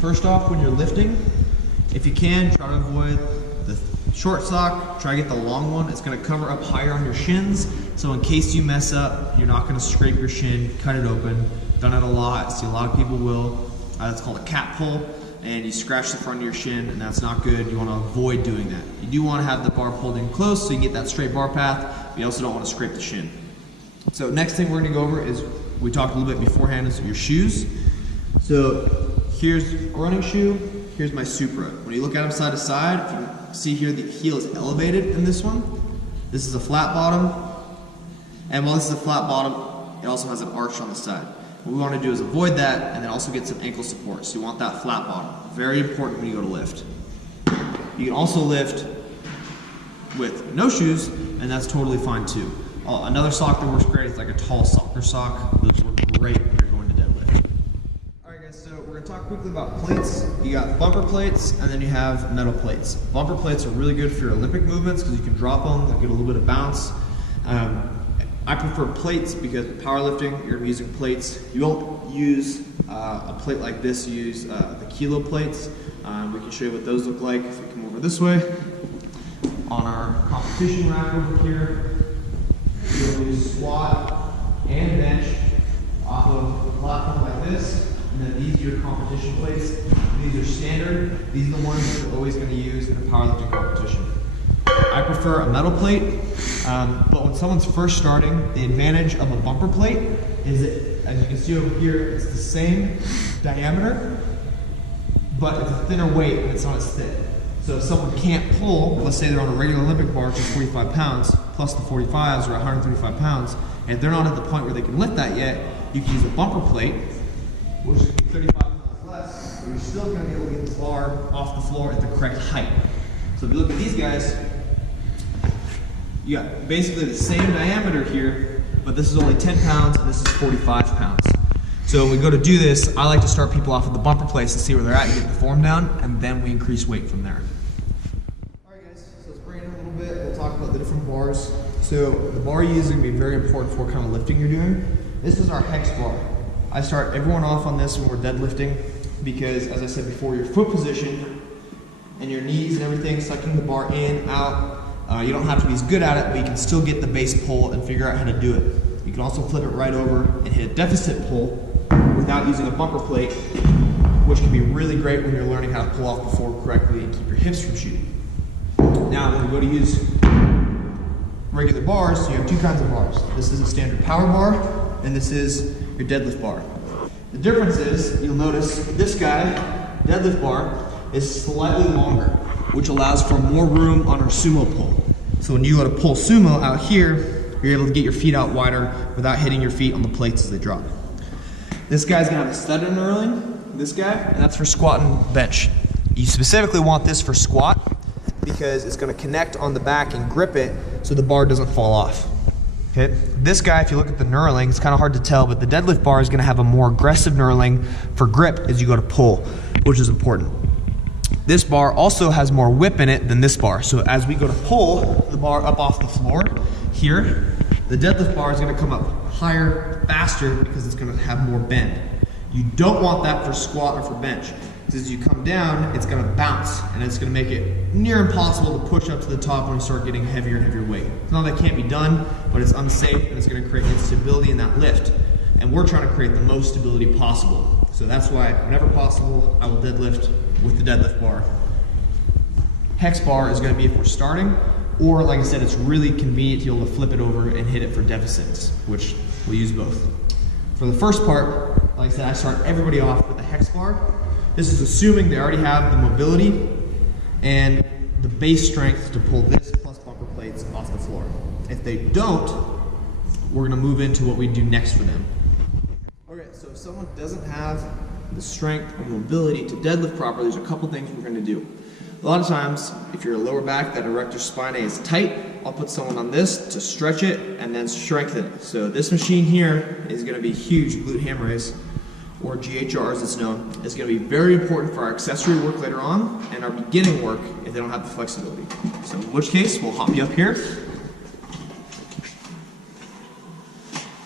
First off, when you're lifting, if you can, try to avoid the short sock, try to get the long one. It's gonna cover up higher on your shins, so in case you mess up, you're not gonna scrape your shin, cut it open. Done it a lot, see a lot of people will. That's called a cat pull, and you scratch the front of your shin, and that's not good. You wanna avoid doing that. You do wanna have the bar pulled in close so you can get that straight bar path, but you also don't wanna scrape the shin. So next thing we're gonna go over is, we talked a little bit beforehand, is your shoes. So here's a running shoe, here's my Supra. When you look at them side to side, if you see here the heel is elevated in this one. This is a flat bottom, and while this is a flat bottom, it also has an arch on the side. What we want to do is avoid that and then also get some ankle support. So you want that flat bottom. Very important when you go to lift. You can also lift with no shoes, and that's totally fine too. Another sock that works great is like a tall soccer sock. Those work great when you're going to deadlift. Alright guys, so we're going to talk quickly about plates. You got bumper plates, and then you have metal plates. Bumper plates are really good for your Olympic movements because you can drop them, they'll get a little bit of bounce. I prefer plates because with powerlifting, you're going to be using plates. You won't use a plate like this, you use the kilo plates. We can show you what those look like if we come over this way. On our competition rack over here, you'll use squat and bench off of a platform like this. And then these are your competition plates. These are standard. These are the ones that you're always going to use in a powerlifting competition. I prefer a metal plate, but when someone's first starting, the advantage of a bumper plate is that, as you can see over here, it's the same diameter, but it's a thinner weight and it's not as thick. So if someone can't pull, let's say they're on a regular Olympic bar, which is 45 pounds, plus the 45s are 135 pounds, and if they're not at the point where they can lift that yet, you can use a bumper plate, which is 35 pounds less, but you're still going to be able to get the bar off the floor at the correct height. So if you look at these guys, you got basically the same diameter here, but this is only 10 pounds and this is 45 pounds. So when we go to do this, I like to start people off with the bumper plates and see where they're at and get the form down, and then we increase weight from there. Alright guys, so let's bring it in a little bit. We'll talk about the different bars. So the bar you use is going to be very important for what kind of lifting you're doing. This is our hex bar. I start everyone off on this when we're deadlifting because, as I said before, your foot position and your knees and everything, sucking the bar in, out. You don't have to be as good at it, but you can still get the base pull and figure out how to do it. You can also flip it right over and hit a deficit pull without using a bumper plate, which can be really great when you're learning how to pull off the floor correctly and keep your hips from shooting. Now, when we go to use regular bars, you have two kinds of bars. This is a standard power bar, and this is your deadlift bar. The difference is, you'll notice this guy, deadlift bar, is slightly longer, which allows for more room on our sumo pull. So when you go to pull sumo out here, you're able to get your feet out wider without hitting your feet on the plates as they drop. This guy's gonna have a studded knurling, this guy, and that's for squat and bench. You specifically want this for squat because it's gonna connect on the back and grip it so the bar doesn't fall off. Okay. This guy, if you look at the knurling, it's kind of hard to tell, but the deadlift bar is gonna have a more aggressive knurling for grip as you go to pull, which is important. This bar also has more whip in it than this bar. So as we go to pull the bar up off the floor here, the deadlift bar is going to come up higher, faster, because it's going to have more bend. You don't want that for squat or for bench. Because as you come down, it's going to bounce, and it's going to make it near impossible to push up to the top when you start getting heavier and heavier weight. It's not that it can't be done, but it's unsafe, and it's going to create instability in that lift. And we're trying to create the most stability possible. So that's why, whenever possible, I will deadlift with the deadlift bar. Hex bar is going to be if we're starting, or like I said, it's really convenient to be able to flip it over and hit it for deficits, which we'll use both. For the first part, like I said, I start everybody off with a hex bar. This is assuming they already have the mobility and the base strength to pull this plus bumper plates off the floor. If they don't, we're going to move into what we do next for them. Okay, so if someone doesn't have the strength or mobility to deadlift properly, there's a couple things we're going to do. A lot of times, if your lower back, that erector spinae is tight, I'll put someone on this to stretch it and then strengthen it. So this machine here is going to be huge, glute ham raise, or GHR as it's known. It's going to be very important for our accessory work later on and our beginning work if they don't have the flexibility. So in which case, we'll hop you up here.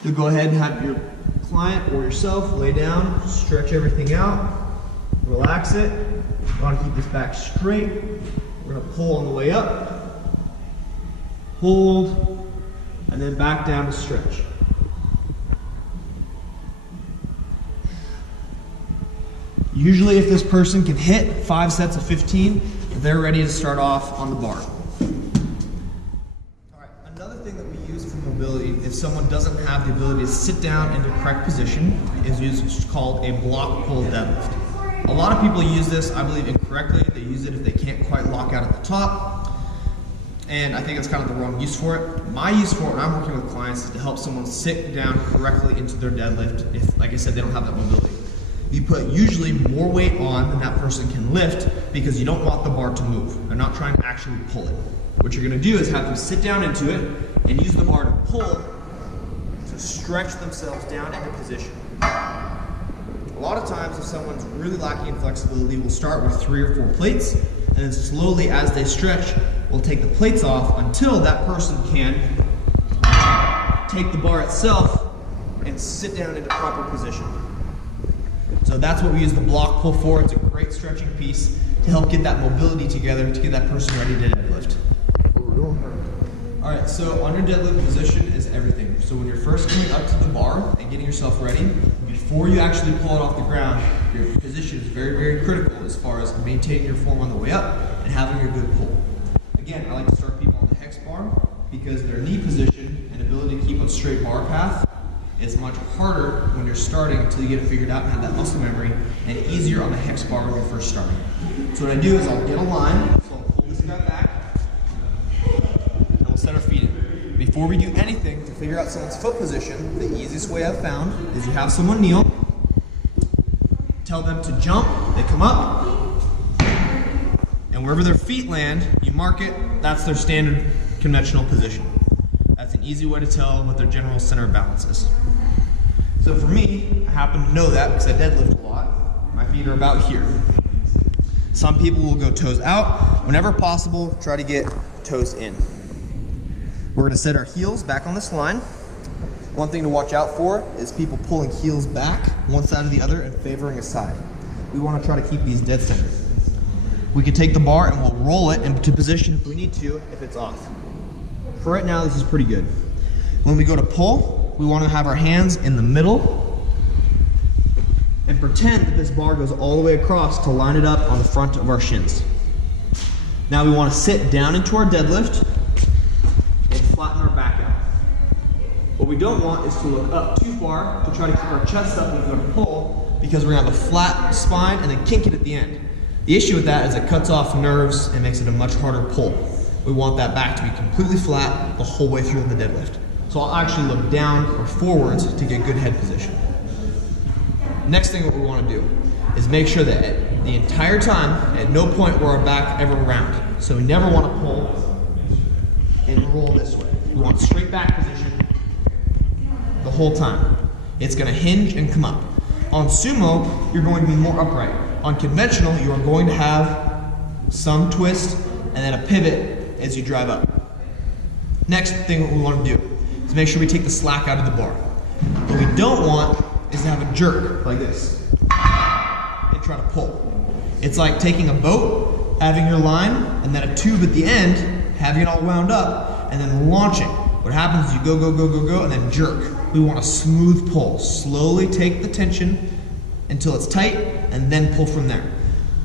You'll go ahead and have your client or yourself lay down, stretch everything out, Relax it. You want to keep this back straight. We're going to pull on the way up. Hold. And then back down to stretch. Usually if this person can hit 5 sets of 15, they're ready to start off on the bar. Alright, another thing that we use for mobility, if someone doesn't have the ability to sit down in the correct position, is what's called a block pull deadlift. A lot of people use this, I believe, incorrectly. They use it if they can't quite lock out at the top, and I think it's kind of the wrong use for it. My use for it when I'm working with clients is to help someone sit down correctly into their deadlift if, like I said, they don't have that mobility. You put usually more weight on than that person can lift because you don't want the bar to move. They're not trying to actually pull it. What you're going to do is have them sit down into it and use the bar to pull to stretch themselves down into position. A lot of times if someone's really lacking in flexibility, we'll start with 3 or 4 plates, and then slowly as they stretch, we'll take the plates off until that person can take the bar itself and sit down into proper position. So that's what we use the block pull for. It's a great stretching piece to help get that mobility together to get that person ready to deadlift. Alright, so on your deadlift position is everything. So when you're first coming up to the bar and getting yourself ready, before you actually pull it off the ground, your position is very, very critical as far as maintaining your form on the way up and having a good pull. Again, I like to start people on the hex bar because their knee position and ability to keep a straight bar path is much harder when you're starting until you get it figured out and have that muscle memory, and easier on the hex bar when you're first starting. So what I do is I'll get a line, so I'll pull this guy back, and we'll set our feet in. Before we do anything to figure out someone's foot position, the easiest way I've found is you have someone kneel, tell them to jump, they come up, and wherever their feet land, you mark it, that's their standard conventional position. That's an easy way to tell what their general center of balance is. So for me, I happen to know that because I deadlift a lot. My feet are about here. Some people will go toes out. Whenever possible, try to get toes in. We're going to set our heels back on this line. One thing to watch out for is people pulling heels back, one side or the other, and favoring a side. We want to try to keep these dead center. We can take the bar and we'll roll it into position if we need to, if it's off. For right now, this is pretty good. When we go to pull, we want to have our hands in the middle and pretend that this bar goes all the way across to line it up on the front of our shins. Now we want to sit down into our deadlift and flatten our back out. What we don't want is to look up too far to try to keep our chest up when we're going to pull, because we're going to have a flat spine and then kink it at the end. The issue with that is it cuts off nerves and makes it a much harder pull. We want that back to be completely flat the whole way through the deadlift. So I'll actually look down or forwards to get good head position. Next thing what we want to do is make sure that the entire time, at no point will our back ever round. So we never want to pull and roll this way. We want straight back position the whole time. It's going to hinge and come up. On sumo, you're going to be more upright. On conventional, you are going to have some twist and then a pivot as you drive up. Next thing what we want to do is make sure we take the slack out of the bar. What we don't want is to have a jerk like this and try to pull. It's like taking a boat, having your line, and then a tube at the end, having it all wound up, and then launching. What happens is you go, go, go, go, go, and then jerk. We want a smooth pull. Slowly take the tension until it's tight, and then pull from there.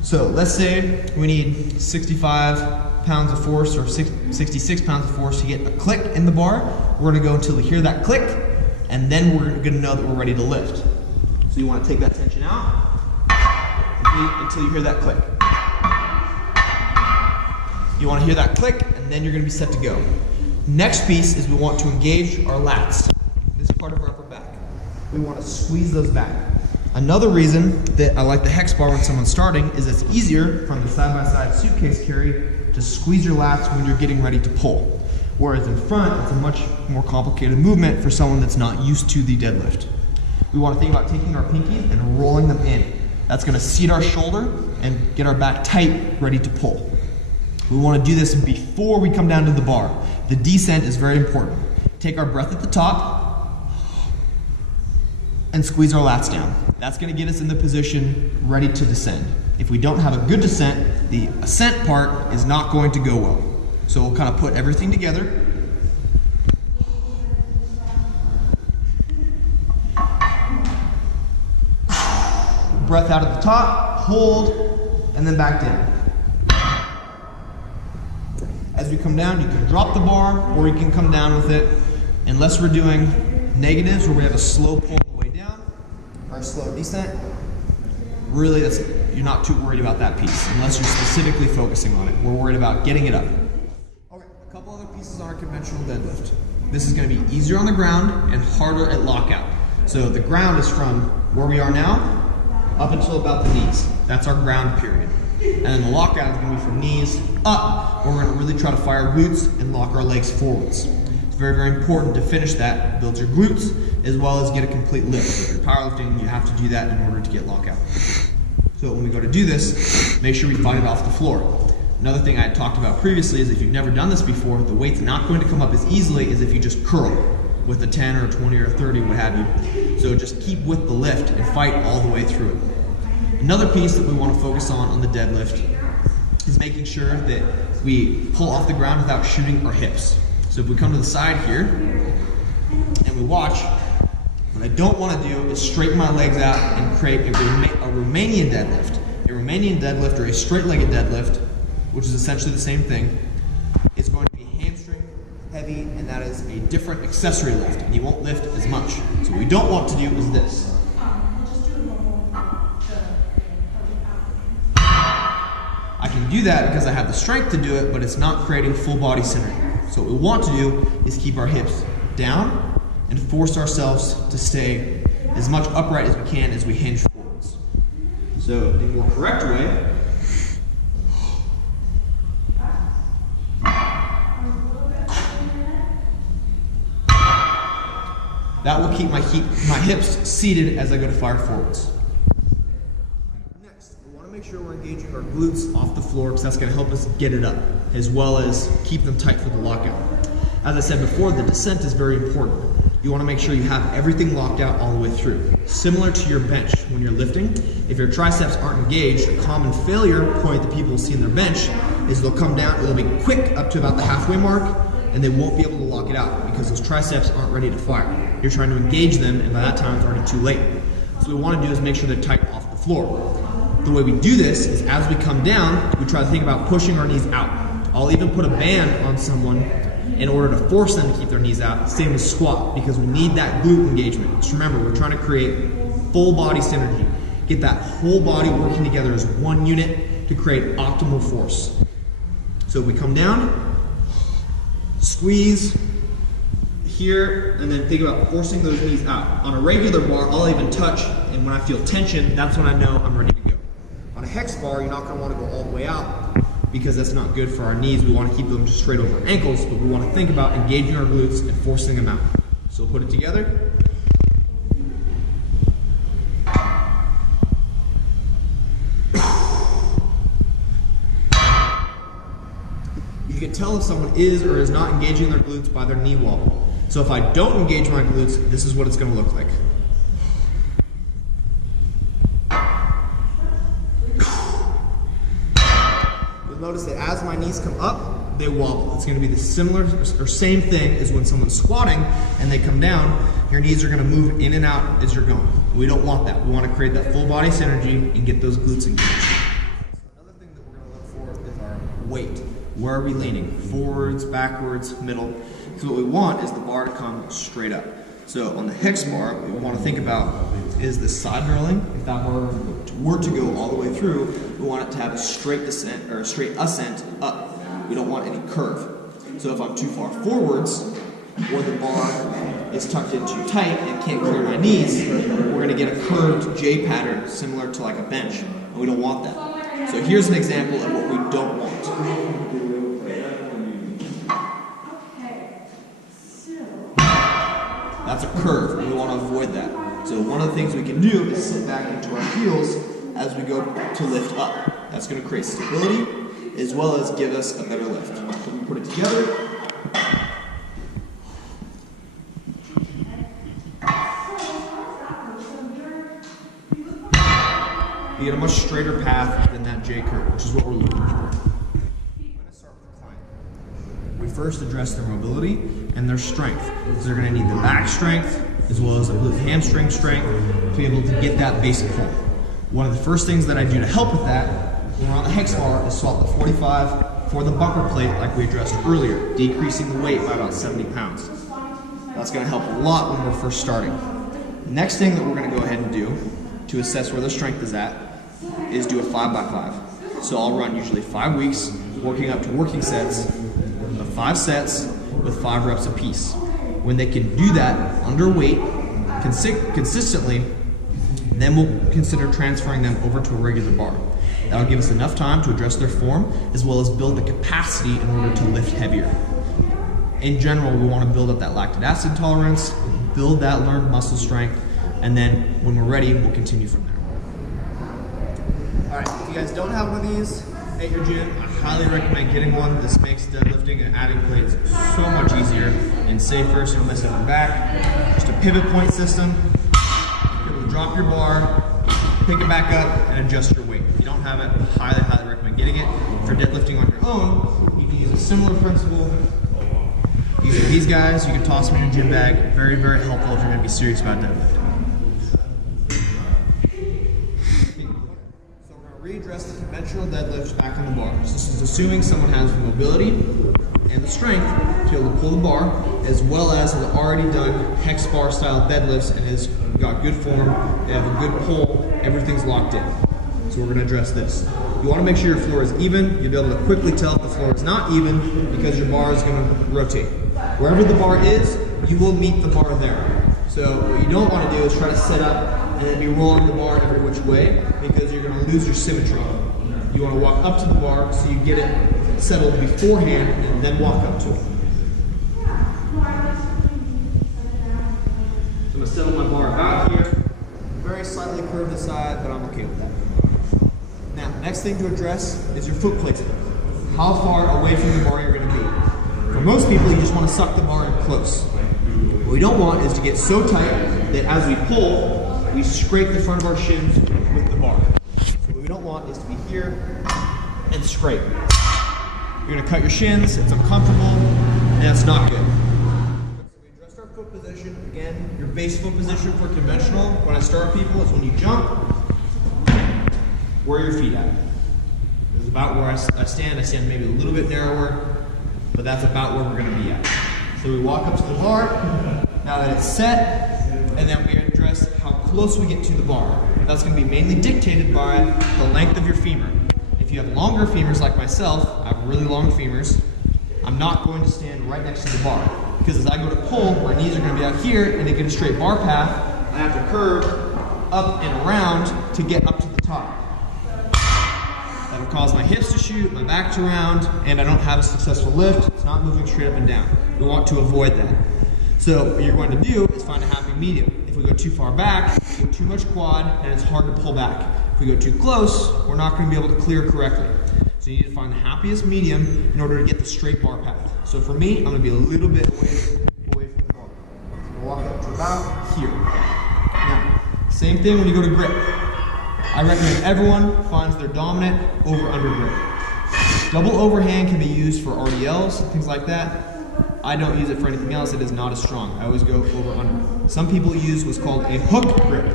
So let's say we need 65 pounds of force or 66 pounds of force to get a click in the bar. We're gonna go until we hear that click, and then we're gonna know that we're ready to lift. So you wanna take that tension out until you hear that click. You wanna hear that click, and then you're gonna be set to go. Next piece is we want to engage our lats. This part of our upper back. We wanna squeeze those back. Another reason that I like the hex bar when someone's starting is it's easier from the side-by-side suitcase carry to squeeze your lats when you're getting ready to pull. Whereas in front, it's a much more complicated movement for someone that's not used to the deadlift. We want to think about taking our pinkies and rolling them in. That's going to seat our shoulder and get our back tight, ready to pull. We want to do this before we come down to the bar. The descent is very important. Take our breath at the top, and squeeze our lats down. That's gonna get us in the position ready to descend. If we don't have a good descent, the ascent part is not going to go well. So we'll kind of put everything together. Breath out at the top, hold, and then back down. As we come down, you can drop the bar or you can come down with it. Unless we're doing negatives where we have a slow pull on the way down or a slow descent, really you're not too worried about that piece unless you're specifically focusing on it. We're worried about getting it up. Okay, a couple other pieces on our conventional deadlift. This is going to be easier on the ground and harder at lockout. So the ground is from where we are now up until about the knees. That's our ground period. And then the lockout is going to be from knees up, where we're going to really try to fire our glutes and lock our legs forwards. It's very, very important to finish that, build your glutes, as well as get a complete lift. If you're powerlifting, you have to do that in order to get lockout. So when we go to do this, make sure we fight it off the floor. Another thing I had talked about previously is if you've never done this before, the weight's not going to come up as easily as if you just curl with a 10 or a 20 or a 30, what have you. So just keep with the lift and fight all the way through it. Another piece that we want to focus on the deadlift is making sure that we pull off the ground without shooting our hips. So if we come to the side here and we watch, what I don't want to do is straighten my legs out and create a Romanian deadlift. A Romanian deadlift, or a straight-legged deadlift, which is essentially the same thing, is going to be hamstring heavy, and that is a different accessory lift, and you won't lift as much. So what we don't want to do is this. I can do that because I have the strength to do it, but it's not creating full body synergy. So what we want to do is keep our hips down and force ourselves to stay as much upright as we can as we hinge forwards. So the more correct way, that will keep my hips seated as I go to fire forwards. Next, we want to make sure we're engaging our glutes off the floor because that's going to help us get it up, as well as keep them tight for the lockout. As I said before, the descent is very important. You want to make sure you have everything locked out all the way through. Similar to your bench when you're lifting, if your triceps aren't engaged, a common failure point that people see in their bench is they'll come down, it'll be quick up to about the halfway mark, and they won't be able to lock it out because those triceps aren't ready to fire. You're trying to engage them, and by that time it's already too late. So what we want to do is make sure they're tight off the floor. The way we do this is as we come down, we try to think about pushing our knees out. I'll even put a band on someone in order to force them to keep their knees out, same as squat, because we need that glute engagement. Just remember, we're trying to create full body synergy. Get that whole body working together as one unit to create optimal force. So we come down, squeeze here, and then think about forcing those knees out. On a regular bar, I'll even touch, and when I feel tension, that's when I know I'm ready to go. On a hex bar, you're not going to want to go all the way out because that's not good for our knees. We want to keep them just straight over our ankles, but we want to think about engaging our glutes and forcing them out. So we'll put it together. You can tell if someone is or is not engaging their glutes by their knee wobble. So if I don't engage my glutes, this is what it's going to look like. You'll notice that as my knees come up, they wobble. It's going to be the similar or same thing as when someone's squatting and they come down, your knees are going to move in and out as you're going. We don't want that. We want to create that full body synergy and get those glutes engaged. Another thing that we're going to look for is our weight. Where are we leaning? Forwards, backwards, middle. So what we want is the bar to come straight up. So on the hex bar, what we want to think about is the side knurling. If that bar were to go all the way through, we want it to have a straight descent or a straight ascent up. We don't want any curve. So if I'm too far forwards, or the bar is tucked in too tight and can't clear my knees, we're going to get a curved J pattern similar to like a bench, and we don't want that. So here's an example of what we don't want. That's a curve, and we want to avoid that. So one of the things we can do is sit back into our heels as we go to lift up. That's going to create stability as well as give us a better lift. So we put it together. straighter path than that J curve, which is what we're looking for. I'm going to start with the client. We first address their mobility and their strength. So they're going to need the back strength as well as the hamstring strength to be able to get that basic pull. One of the first things that I do to help with that when we're on the hex bar is swap the 45 for the bumper plate like we addressed earlier, decreasing the weight by about 70 pounds. That's going to help a lot when we're first starting. The next thing that we're going to go ahead and do to assess where the strength is at is do a 5x5. So I'll run usually 5 weeks, working up to working sets of 5 sets with 5 reps apiece. When they can do that under weight consistently, then we'll consider transferring them over to a regular bar. That'll give us enough time to address their form as well as build the capacity in order to lift heavier. In general, we want to build up that lactic acid tolerance, build that learned muscle strength, and then when we're ready, we'll continue from there. All right, if you guys don't have one of these at your gym, I highly recommend getting one. This makes deadlifting and adding plates so much easier and safer, so you don't mess up your back. Just a pivot point system. You're able to drop your bar, pick it back up, and adjust your weight. If you don't have it, I highly recommend getting it. For deadlifting on your own, you can use a similar principle. Using these guys, you can toss them in your gym bag. Very, very helpful if you're going to be serious about deadlifting. So we're going to readdress the conventional deadlifts back on the bar. So this is assuming someone has the mobility and the strength to be able to pull the bar, as well as has already done hex bar style deadlifts and has got good form, they have a good pull, everything's locked in. So we're going to address this. You want to make sure your floor is even. You'll be able to quickly tell if the floor is not even because your bar is going to rotate. Wherever the bar is, you will meet the bar there. So what you don't want to do is try to set up and then be rolling the bar every which way because you're going to lose your symmetry. You want to walk up to the bar so you get it settled beforehand and then walk up to it. So I'm going to settle my bar about here. Very slightly curved aside, but I'm okay with that. Now, next thing to address is your foot placement. How far away from the bar you're going to be. For most people, you just want to suck the bar in close. What we don't want is to get so tight that as we pull, we scrape the front of our shins with the bar. So what we don't want is to be here and scrape. You're going to cut your shins, it's uncomfortable, and that's not good. So we addressed our foot position. Again, your base foot position for conventional, when I start people, is when you jump, where are your feet at? This is about where I stand. I stand maybe a little bit narrower, but that's about where we're going to be at. So we walk up to the bar, now that it's set, and then we address how close we get to the bar. That's going to be mainly dictated by the length of your femur. If you have longer femurs like myself, I have really long femurs, I'm not going to stand right next to the bar. Because as I go to pull, my knees are going to be out here, and to get a straight bar path, I have to curve up and around to get up to the top. That'll cause my hips to shoot, my back to round, and I don't have a successful lift. It's not moving straight up and down. We want to avoid that. So what you're going to do is find a happy medium. If we go too far back, we go too much quad, and it's hard to pull back. If we go too close, we're not going to be able to clear correctly. So you need to find the happiest medium in order to get the straight bar path. So for me, I'm going to be a little bit away from the bar. So walk up to about here. Now, same thing when you go to grip. I recommend everyone finds their dominant over-under grip. Double overhand can be used for RDLs, things like that. I don't use it for anything else. It is not as strong. I always go over-under. Some people use what's called a hook grip,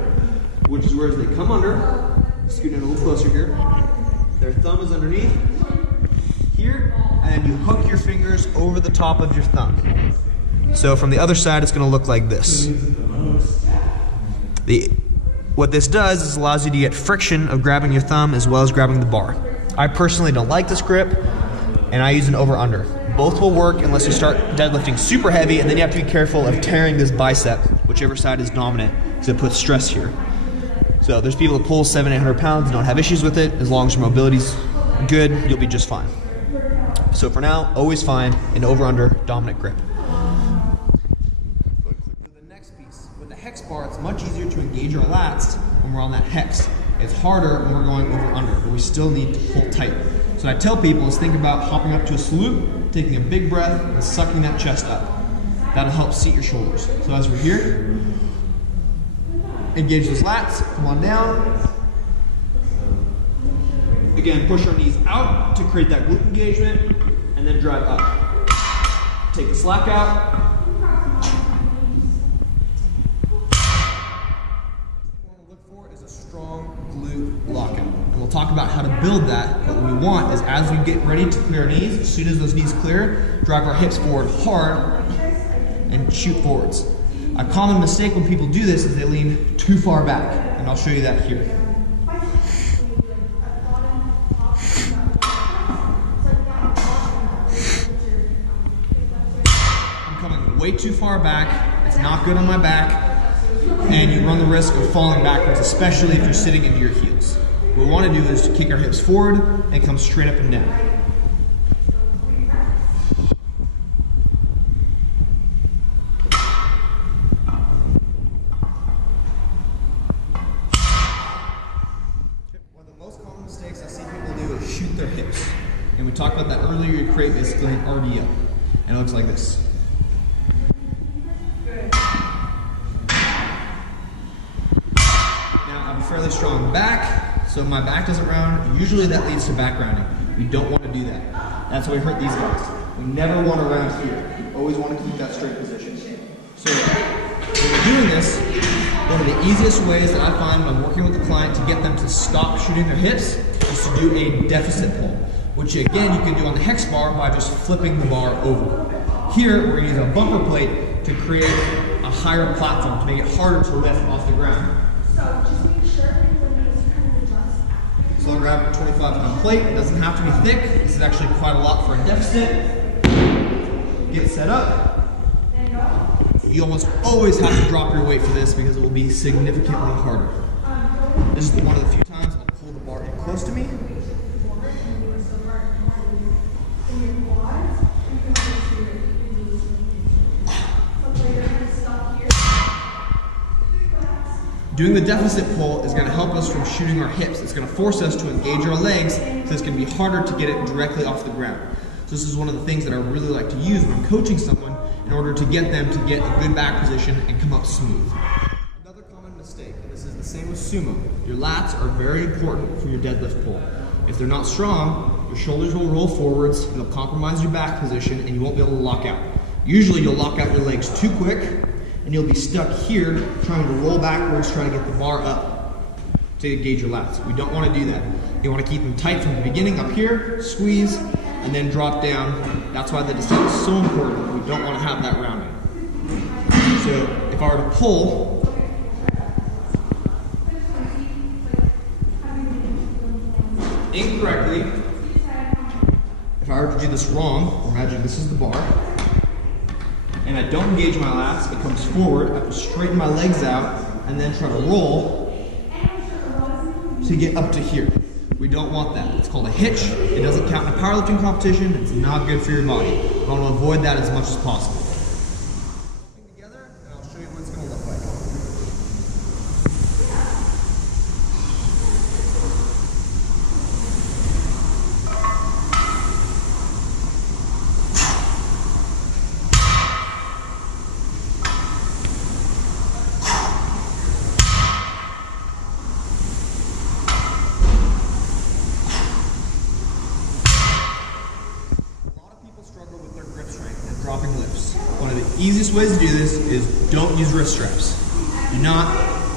which is where they come under, scoot in a little closer here. Their thumb is underneath here, and you hook your fingers over the top of your thumb. So from the other side, it's going to look like this. What this does is allows you to get friction of grabbing your thumb as well as grabbing the bar. I personally don't like this grip, and I use an over-under. Both will work unless you start deadlifting super heavy, and then you have to be careful of tearing this bicep, whichever side is dominant, because it puts stress here. So there's people that pull 700-800 pounds and don't have issues with it. As long as your mobility's good, you'll be just fine. So for now, always find an over-under dominant grip. With the hex bar, it's much easier to engage our lats when we're on that hex. It's harder when we're going over-under, but we still need to pull tight. So what I tell people is think about hopping up to a salute, taking a big breath, and sucking that chest up. That'll help seat your shoulders. So as we're here, engage those lats, come on down, Again, push our knees out to create that glute engagement, and then drive up. Take the slack out. And we'll talk about how to build that, but what we want is as we get ready to clear our knees, as soon as those knees clear, drive our hips forward hard and shoot forwards. A common mistake when people do this is they lean too far back, and I'll show you that here. I'm coming way too far back, it's not good on my back, and you run the risk of falling backwards, especially if you're sitting into your heels. What we want to do is to kick our hips forward and come straight up and down. One of the most common mistakes I see people do is shoot their hips. And we talked about that earlier, you create basically an RDL. And it looks like this. Fairly strong back, so my back doesn't round. Usually that leads to back rounding. We don't want to do that. That's why we hurt these guys. We never want to round here. We always want to keep that straight position. So when we're doing this, one of the easiest ways that I find when I'm working with the client to get them to stop shooting their hips is to do a deficit pull, which again you can do on the hex bar by just flipping the bar over. Here we're going to use a bumper plate to create a higher platform to make it harder to lift off the ground. So I'll grab a 25-pound plate. It doesn't have to be thick. This is actually quite a lot for a deficit. Get set up. You almost always have to drop your weight for this because it will be significantly harder. This is one of the few times I'll pull the bar in close to me. Doing the deficit pull is going to help us from shooting our hips. It's going to force us to engage our legs, so it's going to be harder to get it directly off the ground. So this is one of the things that I really like to use when I'm coaching someone in order to get them to get a good back position and come up smooth. Another common mistake, and this is the same with sumo, your lats are very important for your deadlift pull. If they're not strong, your shoulders will roll forwards, it'll compromise your back position, and you won't be able to lock out. Usually you'll lock out your legs too quick, and you'll be stuck here trying to roll backwards, trying to get the bar up to engage your lats. We don't want to do that. You want to keep them tight from the beginning up here, squeeze, and then drop down. That's why the descent is so important. We don't want to have that rounding. So if I were to pull, incorrectly, if I were to do this wrong, imagine this is the bar, and I don't engage my lats, it comes forward, I have to straighten my legs out, and then try to roll to get up to here. We don't want that. It's called a hitch. It doesn't count in a powerlifting competition. It's not good for your body. We want to avoid that as much as possible. Together, and I'll show you what it's going to look like. Dropping lifts. One of the easiest ways to do this is don't use wrist straps. Do not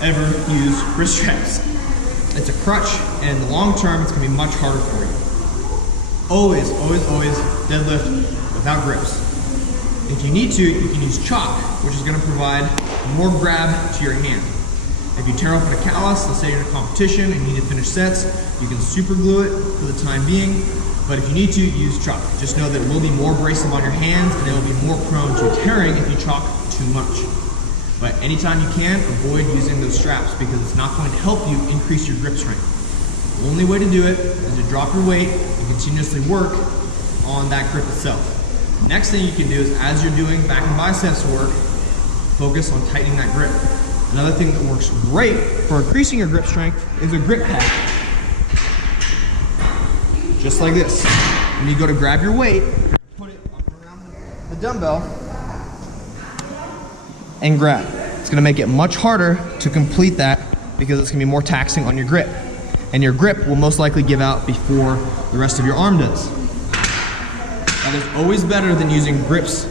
ever use wrist straps. It's a crutch, and in the long term, it's going to be much harder for you. Always, always, always deadlift without grips. If you need to, you can use chalk, which is going to provide more grab to your hand. If you tear open a callus, let's say you're in a competition and you need to finish sets, you can super glue it for the time being. But if you need to, use chalk. Just know that it will be more abrasive on your hands and it will be more prone to tearing if you chalk too much. But anytime you can, avoid using those straps because it's not going to help you increase your grip strength. The only way to do it is to drop your weight and continuously work on that grip itself. The next thing you can do is as you're doing back and biceps work, focus on tightening that grip. Another thing that works great for increasing your grip strength is a grip pad. Just like this. When you go to grab your weight, put it up around the dumbbell and grab. It's going to make it much harder to complete that because it's going to be more taxing on your grip. and your grip will most likely give out before the rest of your arm does. That is always better than using grips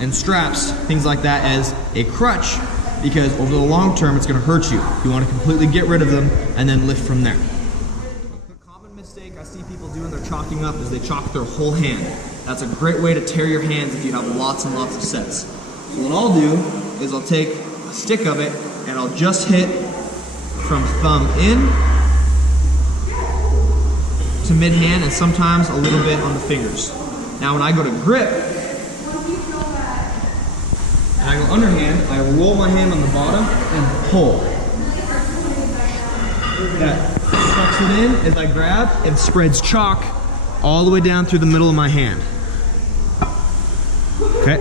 and straps, things like that, as a crutch, because over the long term it's going to hurt you. You want to completely get rid of them and then lift from there. A common mistake I see people do when they're chalking up is they chalk their whole hand. That's a great way to tear your hands if you have lots and lots of sets. So what I'll do is I'll take a stick of it and I'll just hit from thumb in to mid hand, and sometimes a little bit on the fingers. Now when I go to grip and I go underhand, I roll my hand on the bottom and pull. That sucks it in as I grab and spreads chalk all the way down through the middle of my hand. Okay,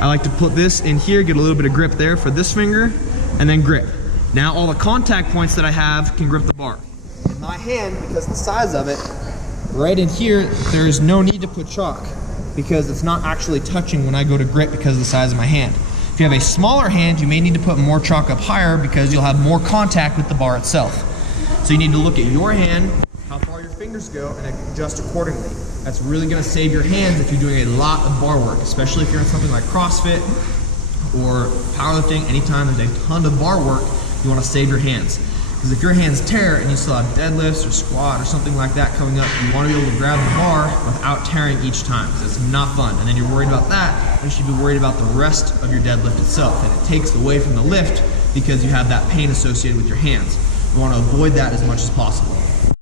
I like to put this in here, get a little bit of grip there for this finger, and then grip. Now all the contact points that I have can grip the bar. In my hand, because the size of it, right in here, there is no need to put chalk because it's not actually touching when I go to grip because of the size of my hand. If you have a smaller hand, you may need to put more chalk up higher because you'll have more contact with the bar itself. So you need to look at your hand, how far your fingers go, and adjust accordingly. That's really going to save your hands if you're doing a lot of bar work, especially if you're in something like CrossFit or powerlifting. Anytime there's a ton of bar work, you want to save your hands. Because if your hands tear and you still have deadlifts or squat or something like that coming up, you want to be able to grab the bar without tearing each time, because it's not fun. And then you're worried about that, you should be worried about the rest of your deadlift itself. And it takes away from the lift because you have that pain associated with your hands. You want to avoid that as much as possible.